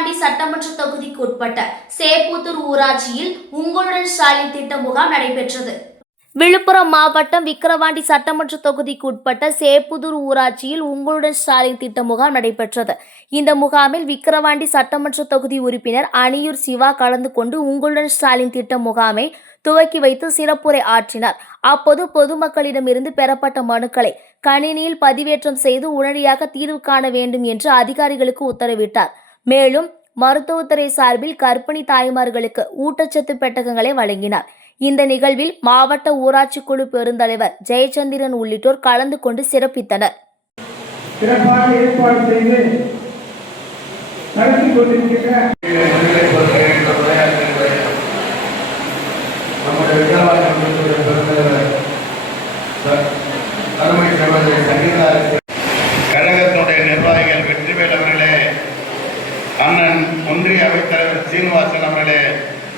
விக்கிரவாண்டி சட்டமன்ற தொகுதிக்கு உட்பட்ட சேப்பூத்தூர் ஊராட்சியில் உங்களுடன் ஸ்டாலின் திட்ட முகாம் நடைபெற்றது. விழுப்புரம் மாவட்டம் விக்கிரவாண்டி சட்டமன்ற தொகுதிக்கு உட்பட்ட சேப்புதூர் ஊராட்சியில் உங்களுடன் ஸ்டாலின் திட்ட முகாம் நடைபெற்றது. இந்த முகாமில் விக்கிரவாண்டி சட்டமன்ற தொகுதி உறுப்பினர் அணியூர் சிவா கலந்து கொண்டு உங்களுடன் ஸ்டாலின் திட்ட முகாமை துவக்கி வைத்து சிறப்புரை ஆற்றினார். அப்போது பொதுமக்களிடமிருந்து பெறப்பட்ட மனுக்களை கணினியில் பதிவேற்றம் செய்து உடனடியாக தீர்வு காண வேண்டும் என்று அதிகாரிகளுக்கு உத்தரவிட்டார். மேலும் மருத்துவத்துறை சார்பில் கர்ப்பிணி தாய்மார்களுக்கு ஊட்டச்சத்து பெட்டகங்களை வழங்கினார். இந்த நிகழ்வில் மாவட்ட ஊராட்சி குழு பெருந்தலைவர் ஜெயச்சந்திரன் உள்ளிட்டோர் கலந்து கொண்டு சிறப்பித்தனர். சிறப்பாக ஏற்பாடு செய்து ஒன்றிய அவைத்தலைவர் சீனிவாசன் அவர்களே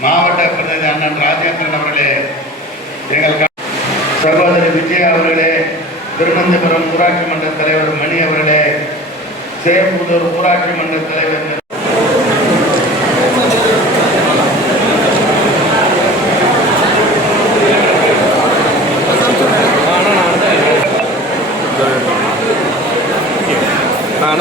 மாவட்ட பிரதேச அண்ணன் ராஜேந்திரன் அவர்களே எங்கள் சகோதரி விஜயா அவர்களே திருவனந்தபுரம் ஊராட்சி மன்ற தலைவர் மணி அவர்களே சேம்புதூர் ஊராட்சி மன்ற தலைவர் நான்